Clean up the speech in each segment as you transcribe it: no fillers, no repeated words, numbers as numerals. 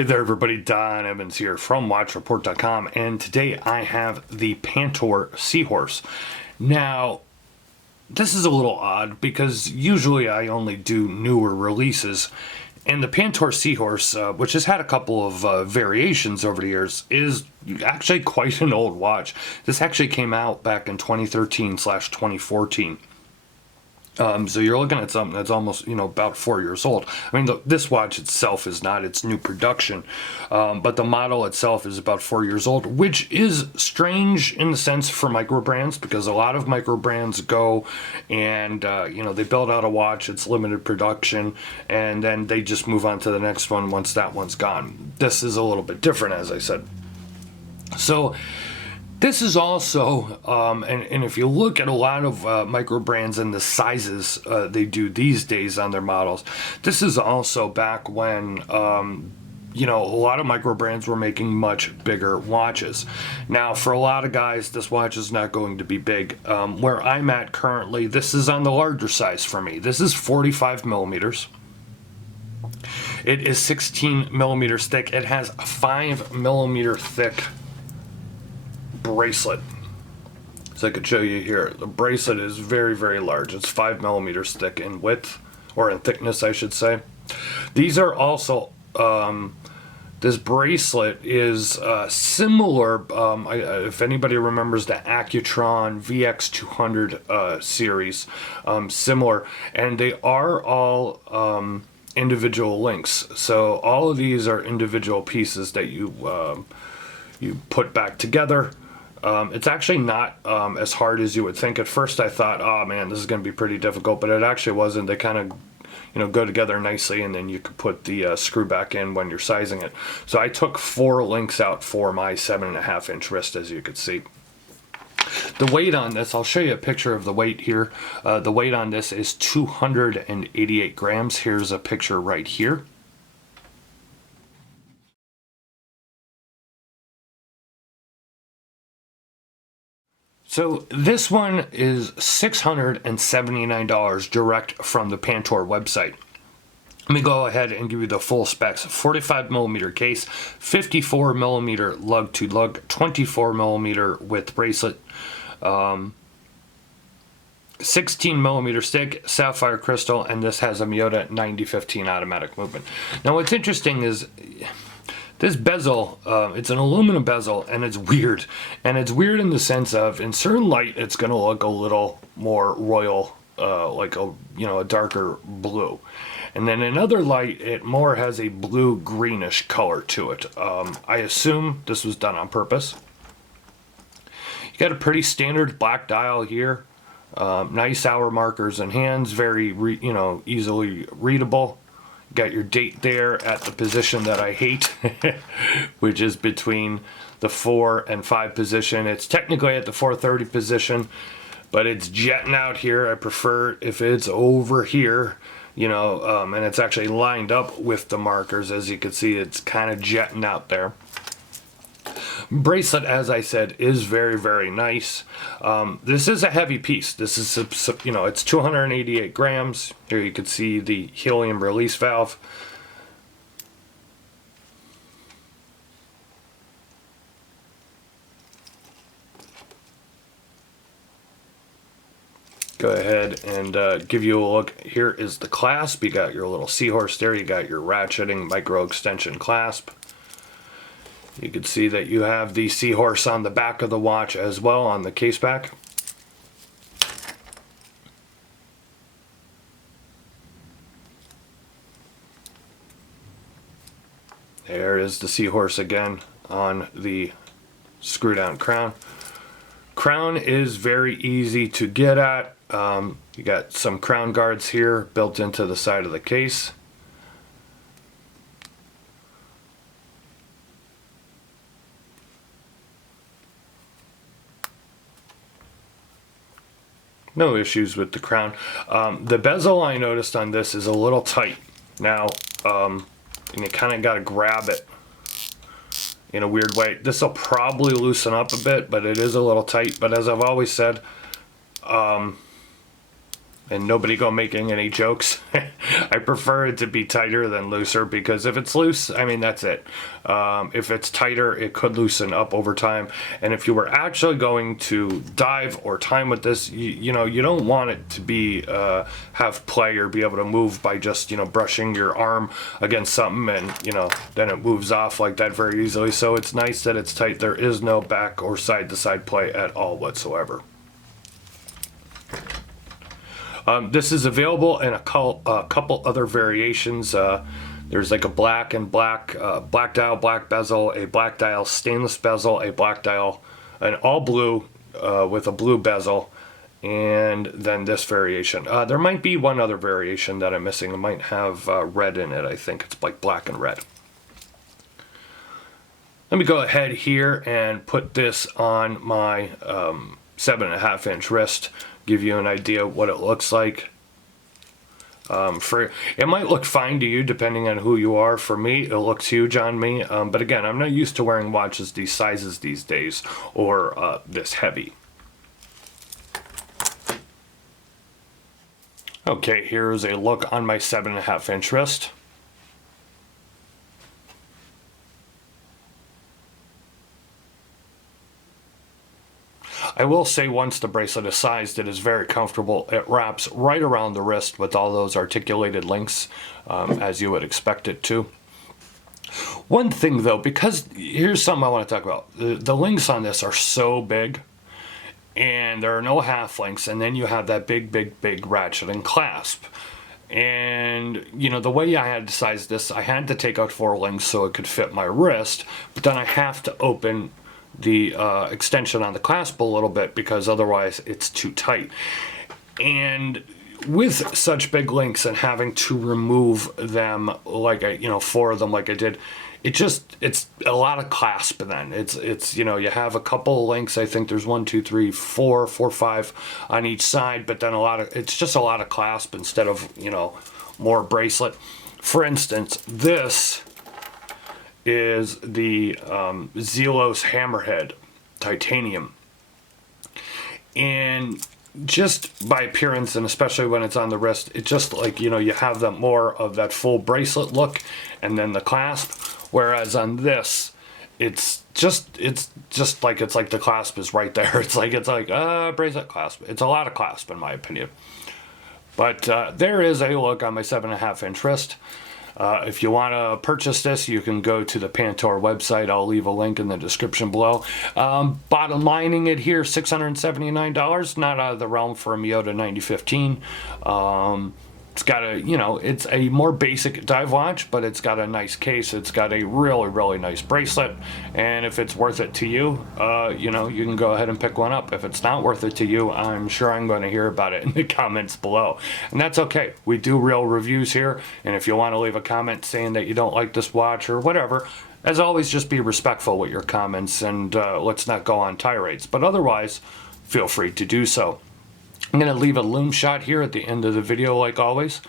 Hey there everybody, Don Evans here from WatchReport.com, and today I have the Pantor Seahorse. Now, this is a little odd because usually I only do newer releases, and the Pantor Seahorse, which has had a couple of variations over the years, is actually quite an old watch. This actually came out back in 2013/2014. So you're looking at something that's almost, about 4 years old. I mean, this watch itself is not its new production, but the model itself is about 4 years old, which is strange in the sense for micro brands, because a lot of micro brands go and, they build out a watch, it's limited production, and then they just move on to the next one once that one's gone. This is a little bit different, as I said. So this is also, and if you look at a lot of micro brands and the sizes they do these days on their models, this is also back when, a lot of micro brands were making much bigger watches. Now, for a lot of guys, this watch is not going to be big. Where I'm at currently, this is on the larger size for me. This is 45 millimeters. It is 16 millimeters thick. It has a 5 millimeter thick bracelet. So I could show you here. The bracelet is very, very large. It's 5 millimeters thick in width, or in thickness, I should say. These are also, this bracelet is similar, if anybody remembers the Accutron VX200 series, similar, and they are all individual links. So all of these are individual pieces that you put back together. It's actually not as hard as you would think. At first I thought, oh man, this is going to be pretty difficult, but it actually wasn't. They kind of, go together nicely, and then you could put the screw back in when you're sizing it. So I took 4 links out for my 7.5 inch wrist, as you could see. The weight on this, I'll show you a picture of the weight here. The weight on this is 288 grams. Here's a picture right here. So this one is $679 direct from the Pantor website. Let me go ahead and give you the full specs. 45 millimeter case, 54 millimeter lug to lug, 24 millimeter with bracelet, 16 millimeter stick, sapphire crystal, and this has a Miyota 9015 automatic movement. Now what's interesting is this bezel, it's an aluminum bezel, and it's weird. And it's weird in the sense of, in certain light, it's going to look a little more royal, like a darker blue. And then in other light, it more has a blue-greenish color to it. I assume this was done on purpose. You got a pretty standard black dial here. Nice hour markers and hands, very, easily readable. Got your date there at the position that I hate, which is between the 4 and 5 position. It's technically at the 4:30 position, but it's jetting out here. I prefer if it's over here, and it's actually lined up with the markers. As you can see, it's kind of jetting out there. Bracelet, as I said, is very, very nice. This is a heavy piece. This is, it's 288 grams. Here you can see the helium release valve. Go ahead and give you a look. Here is the clasp. You got your little seahorse there. You got your ratcheting micro extension clasp. You can see that you have the seahorse on the back of the watch as well, on the case back. There is the seahorse again on the screw down crown. Crown is very easy to get at. You got some crown guards here built into the side of the case. No issues with the crown. The bezel I noticed on this is a little tight. Now, and you kind of got to grab it in a weird way. This will probably loosen up a bit, but it is a little tight. But as I've always said, and nobody go making any jokes. I prefer it to be tighter than looser, because if it's loose, I mean, that's it. If it's tighter, it could loosen up over time. And if you were actually going to dive or time with this, you know, you don't want it to be have play or be able to move by just, you know, brushing your arm against something, and, you know, then it moves off like that very easily. So it's nice that it's tight. There is no back or side to side play at all whatsoever. This is available in a couple other variations. There's like a black and black, black dial, black bezel, a black dial stainless bezel, a black dial, an all blue with a blue bezel, and then this variation. There might be one other variation that I'm missing. It might have red in it. I think it's like black and red. Let me go ahead here and put this on my 7.5 inch wrist. Give you an idea of what it looks like. It might look fine to you depending on who you are. For me, it looks huge on me, but again, I'm not used to wearing watches these sizes these days, or this heavy. Okay, here's a look on my 7.5 inch wrist. I will say, once the bracelet is sized, it is very comfortable. It wraps right around the wrist with all those articulated links, as you would expect it to. One thing though, because here's something I want to talk about. The links on this are so big, and there are no half links, and then you have that big ratchet and clasp. And, you know, the way I had to size this, I had to take out 4 links so it could fit my wrist, but then I have to open the extension on the clasp a little bit, because otherwise it's too tight. And with such big links and having to remove them, like 4 of them like I did, it's a lot of clasp. Then it's you know, you have a couple of links. I think there's 1, 2, 3, 4, 5 on each side, but then it's just a lot of clasp instead of, you know, more bracelet. For instance, this is the Zelos Hammerhead titanium, and just by appearance, and especially when it's on the wrist, it's just like, you know, you have that more of that full bracelet look, and then the clasp. Whereas on this, it's just like the clasp is right there. It's like bracelet clasp. It's a lot of clasp in my opinion. But there is a look on my 7.5 inch wrist. If you want to purchase this, you can go to the Pantor website. I'll leave a link in the description below. Bottom lining it here, $679. Not out of the realm for a Miyota 9015. It's got a, you know, it's a more basic dive watch, but it's got a nice case. It's got a really nice bracelet. And if it's worth it to you, you know, you can go ahead and pick one up. If it's not worth it to you, I'm sure I'm going to hear about it in the comments below. And that's okay. We do real reviews here. And if you want to leave a comment saying that you don't like this watch or whatever, as always, just be respectful with your comments, and let's not go on tirades. But otherwise, feel free to do so. I'm going to leave a loom shot here at the end of the video, like always.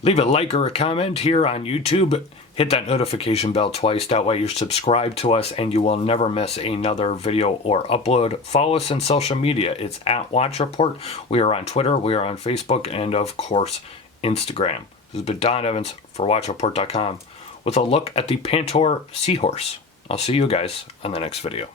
Leave a like or a comment here on YouTube. Hit that notification bell twice. That way you're subscribed to us and you will never miss another video or upload. Follow us on social media. It's at Watch Report. We are on Twitter. We are on Facebook. And, of course, Instagram. This has been Don Evans for WatchReport.com with a look at the Pantor Seahorse. I'll see you guys on the next video.